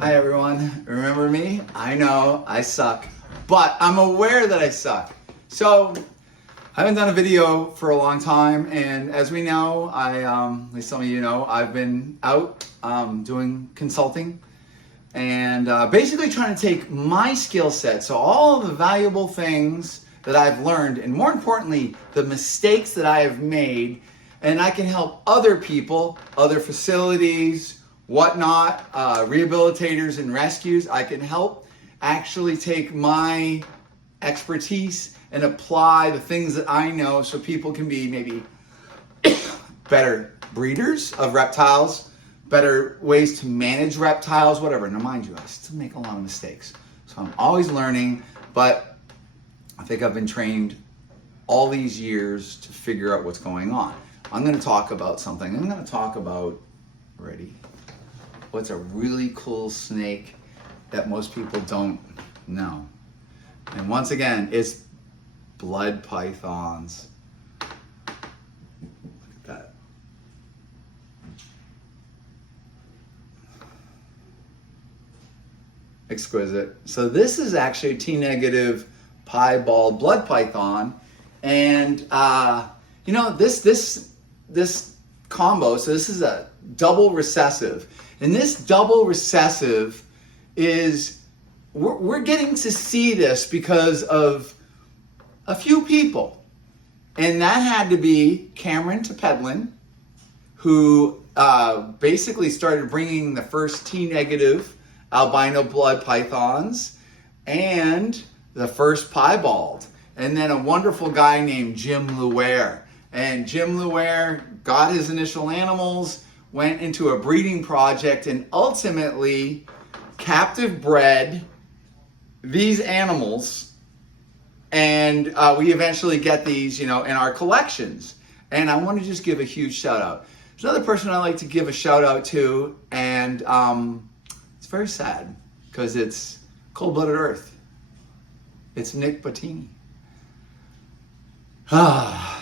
Hi everyone, remember me? I know I suck, but I'm aware that I suck. So I haven't done a video for a long time, and as we know, at least some of you know, I've been out doing consulting and basically trying to take my skill set, so all the valuable things that I've learned, and more importantly, the mistakes that I have made, and I can help other people, other facilities, whatnot, rehabilitators and rescues. I can help actually take my expertise and apply the things that I know so people can be maybe better breeders of reptiles, better ways to manage reptiles, whatever. Now mind you, I still make a lot of mistakes. So I'm always learning, but I think I've been trained all these years to figure out what's going on. I'm gonna talk about something. I'm gonna talk about, ready? What's a really cool snake that most people don't know. And once again, it's blood pythons. Look at that. Exquisite. So this is actually a T-negative piebald blood python. And you know, this combo, so this is a double recessive. And this double recessive is, we're getting to see this because of a few people. And that had to be Cameron Tepedlin, who basically started bringing the first T-negative albino blood pythons and the first piebald. And then a wonderful guy named Jim Luer. And Jim Luer got his initial animals, went into a breeding project, and ultimately captive bred these animals. And we eventually get these, you know, in our collections. And I want to just give a huge shout out. There's another person I like to give a shout out to, and it's very sad because it's Cold-Blooded Earth. It's Nick Bottini.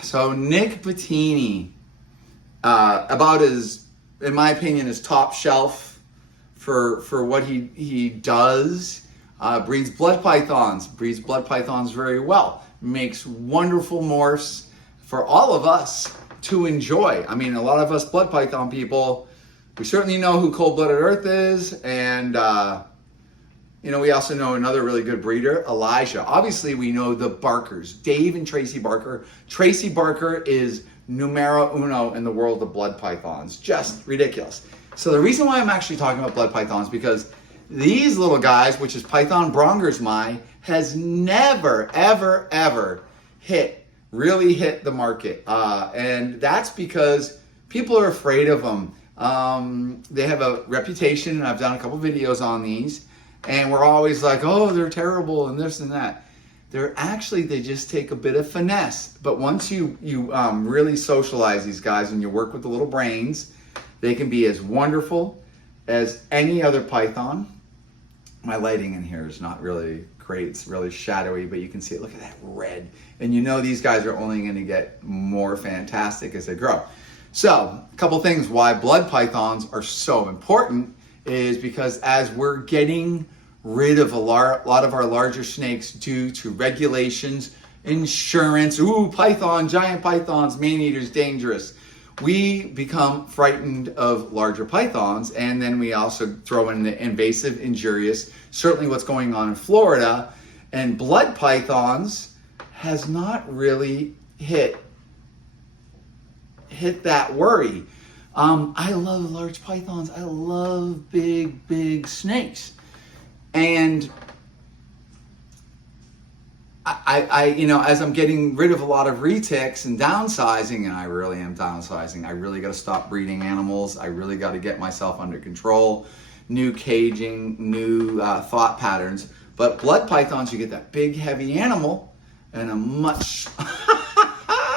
So Nick Bottini, about as, in my opinion, is top shelf for what he does. Breeds blood pythons very well. Makes wonderful morphs for all of us to enjoy. I mean, a lot of us blood python people, we certainly know who Cold-Blooded Earth is, and you know, we also know another really good breeder, Elijah. Obviously, we know the Barkers, Dave and Tracy Barker. Tracy Barker is numero uno in the world of blood pythons. Just ridiculous. So the reason why I'm actually talking about blood pythons, because these little guys, which is Python Brongersmai, has never, ever, ever really hit the market. And that's because people are afraid of them. They have a reputation, and I've done a couple videos on these, and we're always like, oh, they're terrible and this and that. They're actually, they just take a bit of finesse. But once you really socialize these guys and you work with the little brains, they can be as wonderful as any other python. My lighting in here is not really great. It's really shadowy, but you can see it. Look at that red. And you know these guys are only going to get more fantastic as they grow. So a couple things why blood pythons are so important is because as we're getting rid of a lot of our larger snakes due to regulations, insurance, python, giant pythons, man-eaters, dangerous, we become frightened of larger pythons, and then we also throw in the invasive, injurious, certainly what's going on in Florida, and blood pythons has not really hit that worry. I love large pythons. I love big snakes. And I you know, as I'm getting rid of a lot of retics and downsizing, and I really am downsizing, I really got to stop breeding animals. I really got to get myself under control, new caging, new thought patterns. But blood pythons, you get that big, heavy animal, and a much,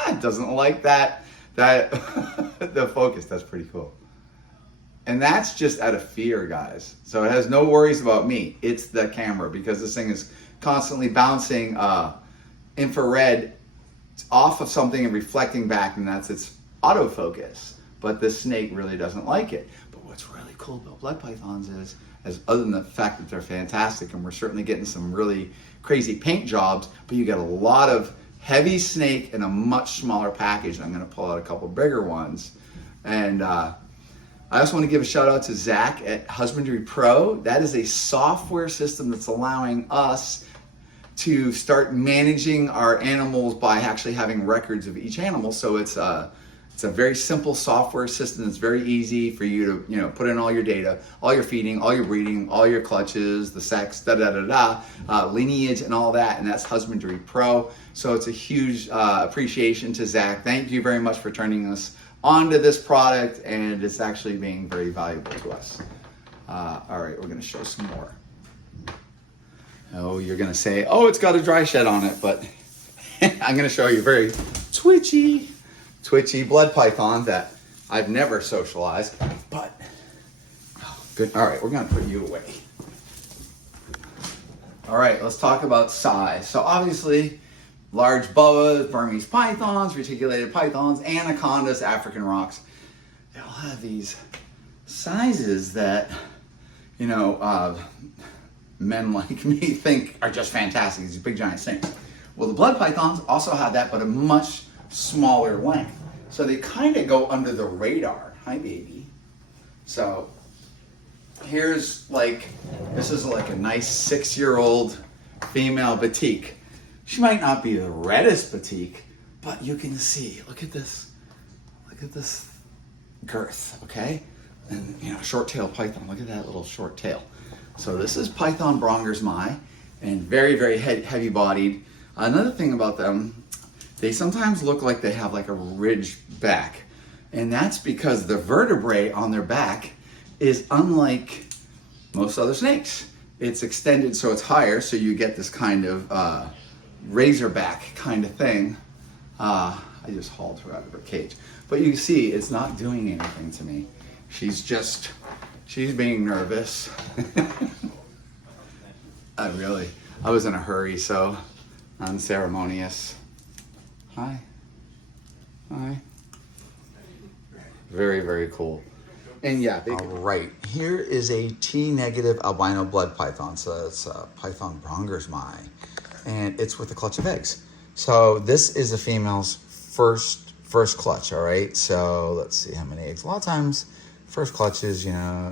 it doesn't like that the focus. That's pretty cool. And that's just out of fear, guys. So it has no worries about me. It's the camera, because this thing is constantly bouncing infrared off of something and reflecting back, and that's its autofocus. But this snake really doesn't like it. But what's really cool about blood pythons is, other than the fact that they're fantastic, and we're certainly getting some really crazy paint jobs, but you get a lot of heavy snake in a much smaller package. I'm going to pull out a couple bigger ones. And I also want to give a shout out to Zach at Husbandry Pro. That is a software system that's allowing us to start managing our animals by actually having records of each animal. So it's a very simple software system. It's very easy for you to put in all your data, all your feeding, all your breeding, all your clutches, the sex, lineage, and all that. And that's Husbandry Pro. So it's a huge appreciation to Zach. Thank you very much for turning us onto this product, and it's actually being very valuable to us. All right, we're going to show some more. Oh, you're going to say, oh, it's got a dry shed on it, but I'm going to show you very twitchy blood python that I've never socialized, but good. All right, we're going to put you away. All right, let's talk about size. So obviously, large boas, Burmese pythons, reticulated pythons, anacondas, African rocks, they all have these sizes that, men like me think are just fantastic, these big giant snakes. Well, the blood pythons also have that, but a much smaller length. So they kind of go under the radar. Hi, baby. So here's this is like a nice 6-year-old female batik. She might not be the reddest batik, but you can see, look at this girth, okay? And short-tailed python, look at that little short tail. So this is Python Brongers Mai, and very, very heavy-bodied. Another thing about them, they sometimes look like they have like a ridged back, and that's because the vertebrae on their back is unlike most other snakes. It's extended so it's higher, so you get this kind of razorback kind of thing. I just hauled her out of her cage. But you see, it's not doing anything to me. She's being nervous. I was in a hurry, so unceremonious. Hi. Very, very cool. And yeah, all right. Here is a T-negative albino blood python. So it's Python Brongers Mai, and it's with a clutch of eggs. So this is a female's first clutch. All right. So let's see how many eggs. A lot of times, first clutch is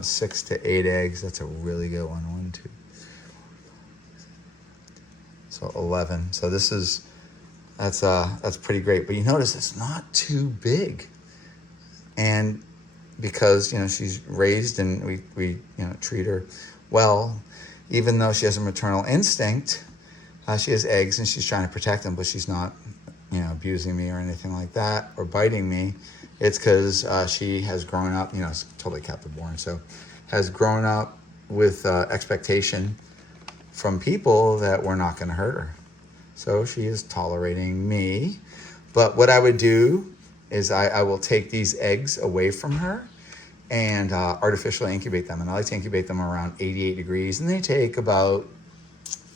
6 to 8 eggs. That's a really good one. 1, 2. So 11. So that's pretty great. But you notice it's not too big, and because she's raised and we treat her well, even though she has a maternal instinct, she has eggs and she's trying to protect them, but she's not abusing me or anything like that or biting me. It's because she has grown up, it's totally captive born, so has grown up with expectation from people that we're not going to hurt her. So she is tolerating me. But what I would do is I will take these eggs away from her and artificially incubate them. And I like to incubate them around 88 degrees. And they take about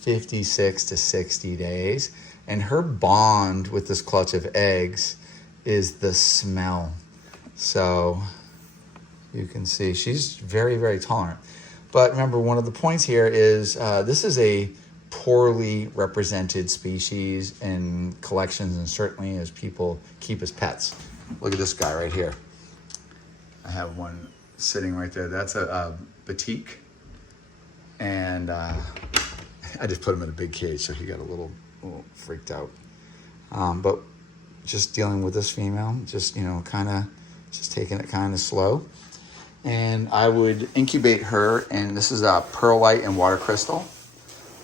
56 to 60 days. And her bond with this clutch of eggs is the smell. So you can see she's very, very tolerant. But remember, one of the points here is this is a poorly represented species in collections, and certainly as people keep as pets. Look at this guy right here. I have one sitting right there. That's a batik, and I just put him in a big cage, so he got a little freaked out. But just dealing with this female, just just taking it kind of slow. And I would incubate her, and this is a perlite and water crystal.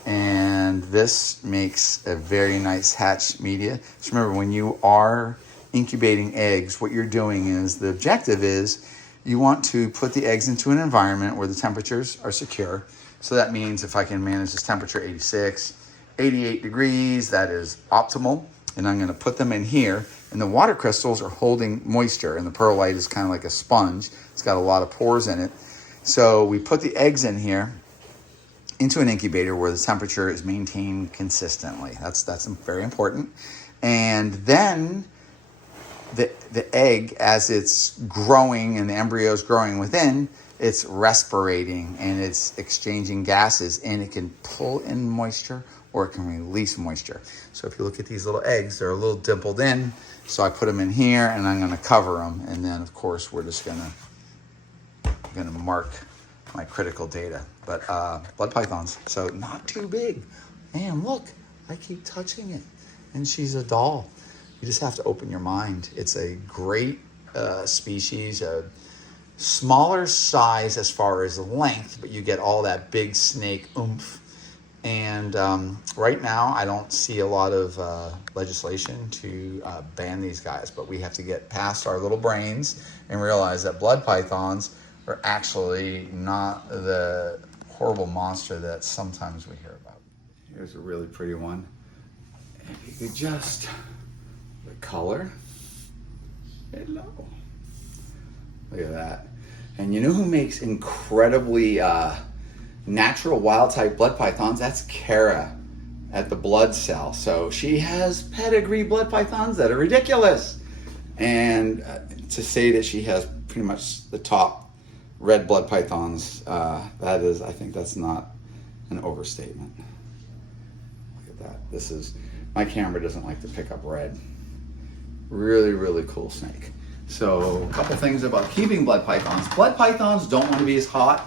And this makes a very nice hatch media. Just remember, when you are incubating eggs, what you're doing is, the objective is you want to put the eggs into an environment where the temperatures are secure. So that means if I can manage this temperature, 86, 88 degrees, that is optimal. And I'm going to put them in here. And the water crystals are holding moisture, and the perlite is kind of like a sponge. It's got a lot of pores in it. So we put the eggs in here into an incubator where the temperature is maintained consistently. That's very important. And then the egg, as it's growing and the embryo is growing within, it's respirating and it's exchanging gases, and it can pull in moisture or it can release moisture. So if you look at these little eggs, they're a little dimpled in. So I put them in here and I'm gonna cover them. And then of course we're just gonna mark my critical data. But blood pythons, so not too big. Man, look, I keep touching it. And she's a doll. You just have to open your mind. It's a great species, a smaller size as far as length, but you get all that big snake oomph. And right now, I don't see a lot of legislation to ban these guys, but we have to get past our little brains and realize that blood pythons are actually not the horrible monster that sometimes we hear about. Here's a really pretty one. If you could just, the color, hello. Look at that. And you know who makes incredibly natural wild type blood pythons? That's Kara at the Blood Cell. So she has pedigree blood pythons that are ridiculous. And to say that she has pretty much the top red blood pythons, that is, I think that's not an overstatement. Look at that. This is, my camera doesn't like to pick up red. Really, really cool snake. So a couple things about keeping blood pythons. Blood pythons don't want to be as hot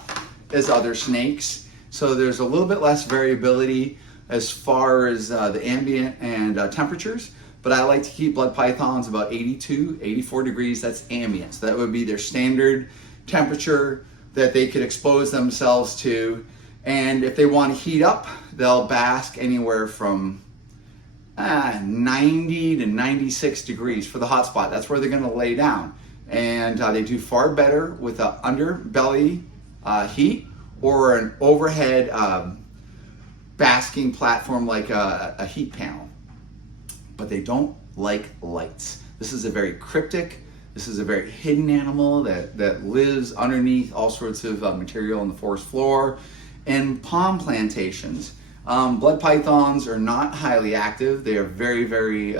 as other snakes. So there's a little bit less variability as far as the ambient and temperatures. But I like to keep blood pythons about 82, 84 degrees. That's ambient. So that would be their standard temperature that they could expose themselves to. And if they want to heat up, they'll bask anywhere from 90 to 96 degrees for the hot spot. That's where they're going to lay down. And they do far better with an underbelly heat or an overhead basking platform like a heat panel. But they don't like lights. This is a very cryptic, this is a very hidden animal that lives underneath all sorts of material on the forest floor and palm plantations. Blood pythons are not highly active. They are very, very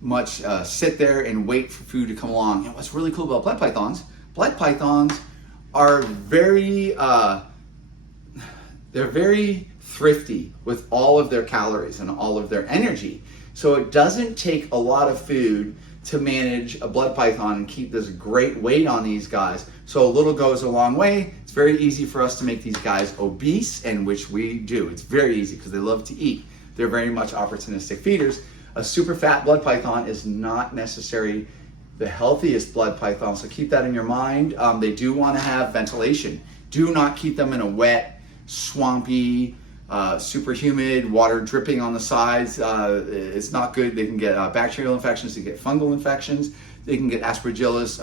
much sit there and wait for food to come along. And what's really cool about blood pythons are very, they're very thrifty with all of their calories and all of their energy. So it doesn't take a lot of food to manage a blood python and keep this great weight on these guys. So a little goes a long way. It's very easy for us to make these guys obese, and which we do. It's very easy because they love to eat. They're very much opportunistic feeders. A super fat blood python is not necessarily the healthiest blood python, so keep that in your mind. They do want to have ventilation. Do not keep them in a wet, swampy, super humid, water dripping on the sides. It's not good. They can get bacterial infections, they get fungal infections, they can get aspergillus,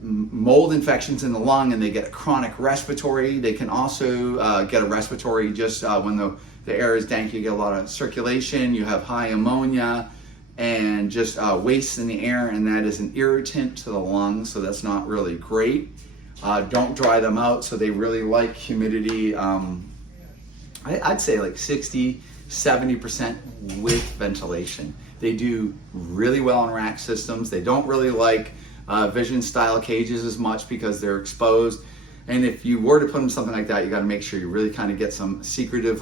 mold infections in the lung, and they get a chronic respiratory. They can also get a respiratory just when the air is dank. You get a lot of circulation, you have high ammonia, and just waste in the air, and that is an irritant to the lungs, so that's not really great. Don't dry them out, so they really like humidity. I'd say like 60, 70% with ventilation. They do really well in rack systems. They don't really like vision style cages as much because they're exposed. And if you were to put them in something like that, you got to make sure you really kind of get some secretive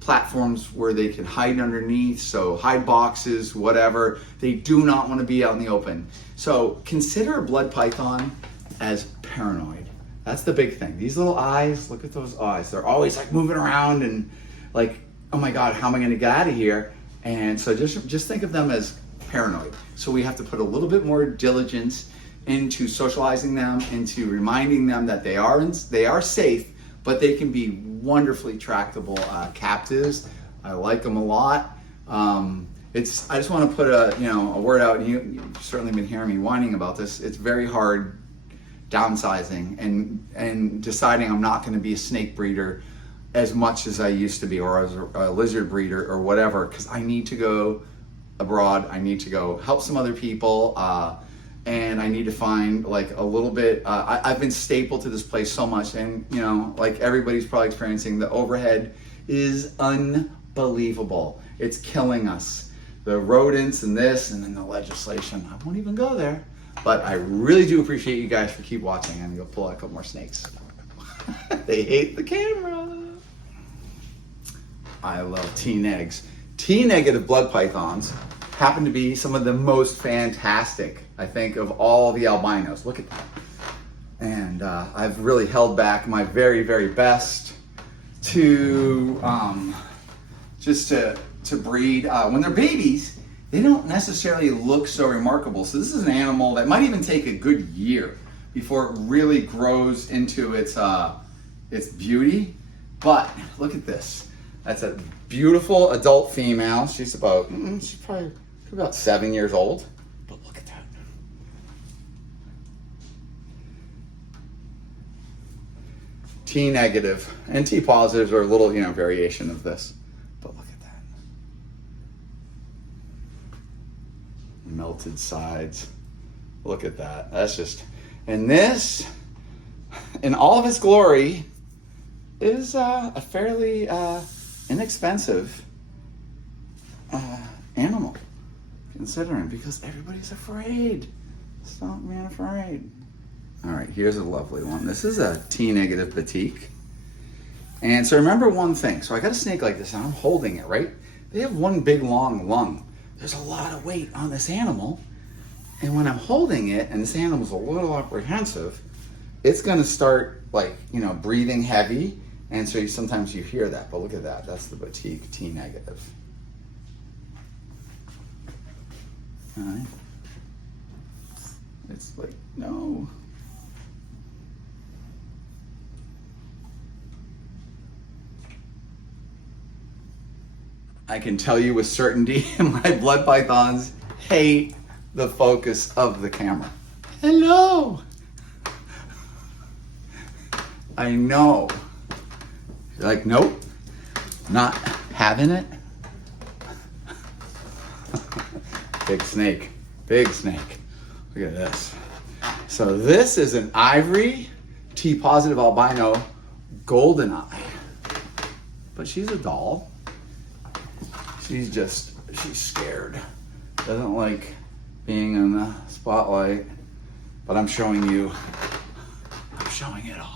platforms where they can hide underneath. So hide boxes, whatever. They do not want to be out in the open. So consider a blood python as paranoid. That's the big thing. These little eyes, look at those eyes. They're always like moving around and like, oh my God, how am I going to get out of here? And so just think of them as paranoid. So we have to put a little bit more diligence into socializing them, into reminding them that they are safe, but they can be wonderfully tractable captives. I like them a lot. I just want to put a word out, and you've certainly been hearing me whining about this. It's very hard downsizing and deciding I'm not going to be a snake breeder as much as I used to be, or as a lizard breeder or whatever, because I need to go abroad. I need to go help some other people, and I need to find like a little bit. I've been stapled to this place so much, and like everybody's probably experiencing, the overhead is unbelievable. It's killing us. The rodents and this, and then the legislation. I won't even go there. But I really do appreciate you guys for keep watching. I'm gonna go pull out a couple more snakes. They hate the camera. I love T-negs. T-negative blood pythons happen to be some of the most fantastic, I think, of all the albinos. Look at that. And I've really held back my very, very best to just to breed. When they're babies, they don't necessarily look so remarkable. So this is an animal that might even take a good year before it really grows into its beauty. But look at this. That's a beautiful adult female. She's probably about 7 years old. But look at that. T negative and T positives are a little, variation of this. But look at that. Melted sides. Look at that. That's just, and this, in all of its glory, is a fairly inexpensive animal, considering, because everybody's afraid. Stop being afraid. All right, here's a lovely one. This is a T-negative batik. And so remember one thing. So I got a snake like this, and I'm holding it, right? They have one big, long lung. There's a lot of weight on this animal. And when I'm holding it, and this animal's a little apprehensive, it's gonna start breathing heavy. And so sometimes you hear that, but look at that. That's the batik T-negative. All right. It's like, no. I can tell you with certainty, my blood pythons hate the focus of the camera. Hello. I know. You're like, nope, not having it. Big snake, big snake. Look at this. So this is an ivory T-positive albino golden eye. But she's a doll. She's scared. Doesn't like being in the spotlight. But I'm showing you, I'm showing it all.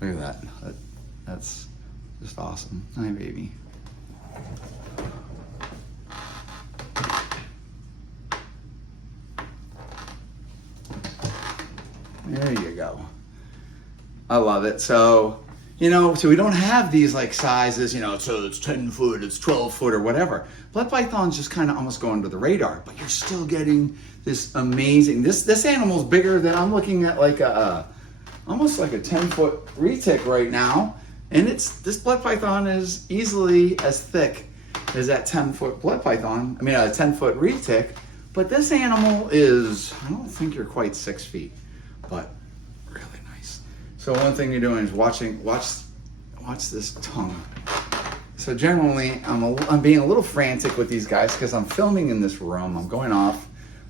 Look at that. That's just awesome. Hi, baby. There you go. I love it. So, so we don't have these like sizes, so it's 10 foot, it's 12 foot or whatever. Blood pythons just kind of almost go under the radar, but you're still getting this amazing, this animal's bigger than, I'm looking at like almost like a 10-foot retic right now. And this blood python is easily as thick as that 10-foot blood python. I mean, a 10-foot retic. But this animal is, I don't think you're quite 6 feet, but really nice. So one thing you're doing is watch this tongue. So generally, I'm being a little frantic with these guys because I'm filming in this room. I'm going off.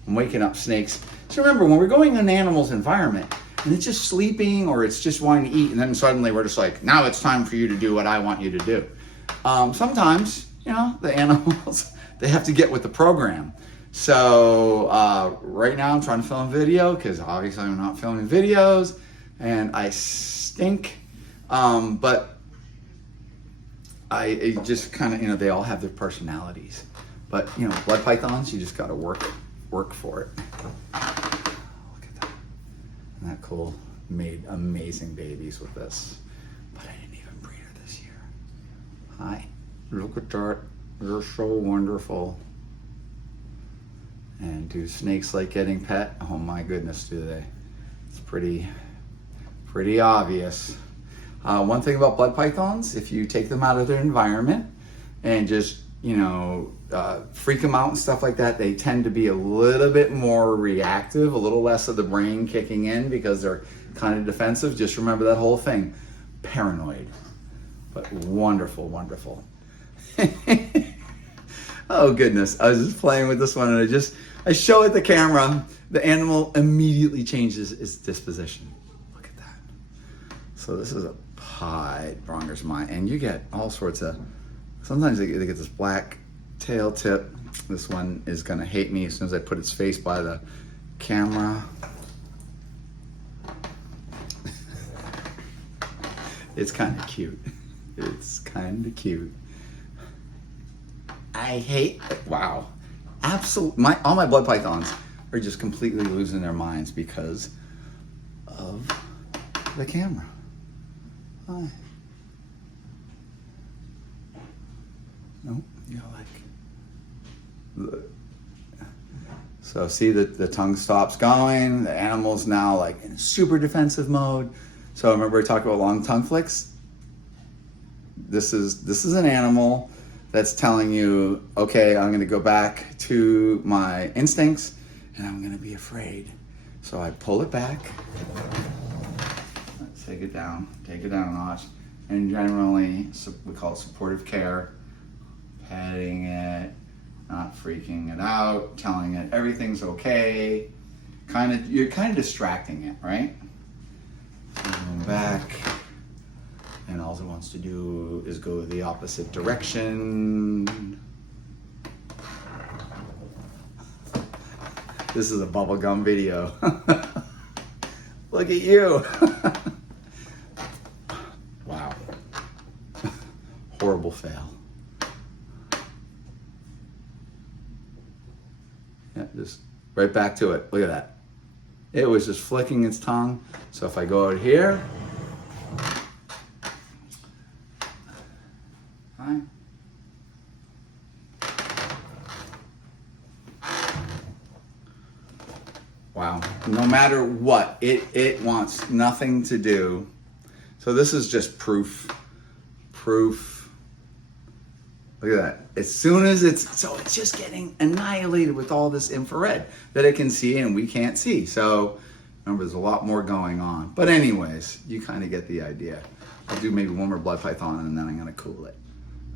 I'm waking up snakes. So remember, when we're going in an animal's environment, and it's just sleeping or it's just wanting to eat, and then suddenly we're just like, now it's time for you to do what I want you to do. Sometimes, the animals, they have to get with the program. So right now I'm trying to film video because obviously I'm not filming videos and I stink. But I just kind of, they all have their personalities. But, blood pythons, you just got to work for it. Isn't that cool? Made amazing babies with this. But I didn't even breed her this year. Hi. Look at that. You're so wonderful. And do snakes like getting pet? Oh my goodness, do they? It's pretty obvious. One thing about blood pythons, if you take them out of their environment and just, freak them out and stuff like that, they tend to be a little bit more reactive, a little less of the brain kicking in because they're kind of defensive. Just remember that whole thing. Paranoid. But wonderful, wonderful. Oh goodness, I was just playing with this one and I show it the camera, the animal immediately changes its disposition. Look at that. So this is a pied Bronger's mine, and you get all sorts of, sometimes they get this black tail tip. This one is gonna hate me as soon as I put its face by the camera. It's kind of cute. It's kind of cute. I hate, wow. Absolutely, all my blood pythons are just completely losing their minds because of the camera. Hi. Nope, you're like, so see that the tongue stops going, the animal's now like in super defensive mode. So remember we talked about long tongue flicks? This is an animal that's telling you, okay, I'm gonna go back to my instincts and I'm gonna be afraid. So I pull it back, let's take it down a notch. And generally, we call it supportive care, petting it, not freaking it out, telling it everything's okay. You're kind of distracting it, right? Going back, and all it wants to do is go the opposite direction. This is a bubblegum video. Look at you. Wow. Horrible fail. Yeah, just right back to it. Look at that. It was just flicking its tongue. So if I go out here, hi. Wow, no matter what, it wants nothing to do. So this is just proof. Look at that. As soon as it's just getting annihilated with all this infrared that it can see and we can't see. So remember, there's a lot more going on. But anyways, you kind of get the idea. I'll do maybe one more blood python and then I'm gonna cool it.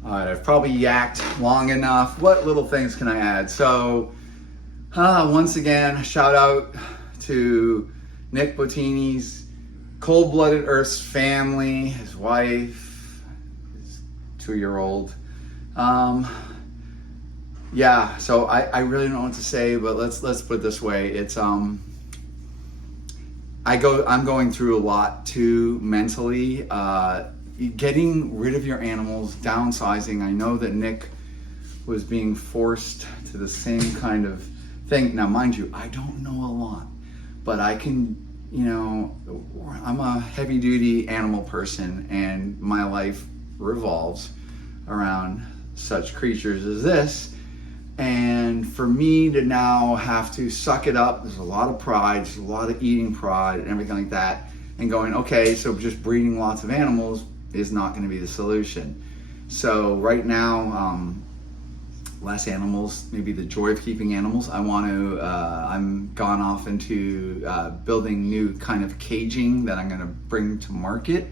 All right, I've probably yacked long enough. What little things can I add? So once again, shout out to Nick Bottini's Cold-Blooded Earth's family, his wife, his 2-year-old. Yeah, so I really don't know what to say, but let's put it this way. It's I'm going through a lot too mentally. Getting rid of your animals, downsizing. I know that Nick was being forced to the same kind of thing. Now, mind you, I don't know a lot, but I can, I'm a heavy duty animal person and my life revolves around such creatures as this. And for me to now have to suck it up, there's a lot of pride, there's a lot of eating pride and everything like that, and going, okay, so just breeding lots of animals is not going to be the solution. So right now, less animals, maybe the joy of keeping animals. I'm gone off into building new kind of caging that I'm going to bring to market.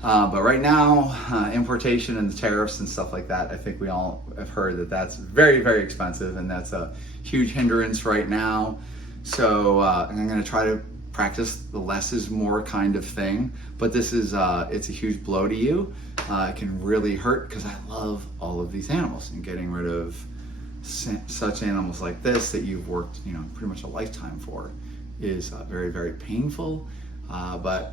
But right now, importation and the tariffs and stuff like that, I think we all have heard that that's very, very expensive and that's a huge hindrance right now. So I'm going to try to practice the less is more kind of thing. But this is, it's a huge blow to you. It can really hurt because I love all of these animals, and getting rid of such animals like this that you've worked, pretty much a lifetime for is very, very painful. But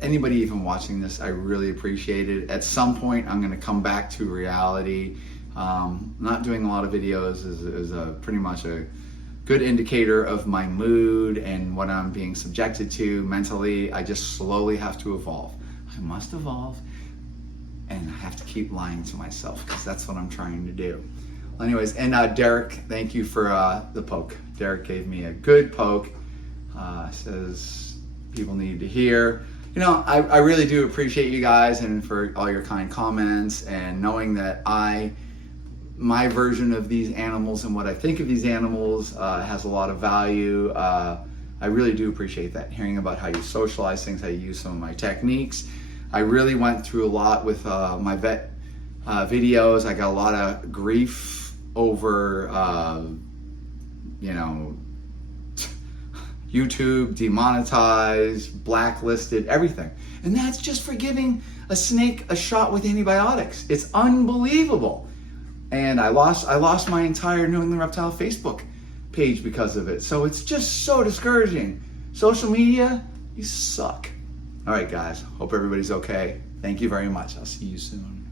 anybody even watching this, I really appreciate it. At some point, I'm going to come back to reality. Not doing a lot of videos is pretty much a good indicator of my mood and what I'm being subjected to mentally. I just slowly have to evolve. I must evolve, and I have to keep lying to myself because that's what I'm trying to do. Well, anyways, and Derek, thank you for the poke. Derek gave me a good poke. Says people need to hear. I really do appreciate you guys and for all your kind comments and knowing that my version of these animals and what I think of these animals has a lot of value. I really do appreciate that. Hearing about how you socialize things, how you use some of my techniques. I really went through a lot with my vet videos. I got a lot of grief over, YouTube, demonetized, blacklisted, everything. And that's just for giving a snake a shot with antibiotics. It's unbelievable. and I lost my entire New England Reptile Facebook page because of it. So it's just so discouraging. Social media, you suck. All right, guys. Hope everybody's okay. Thank you very much. I'll see you soon.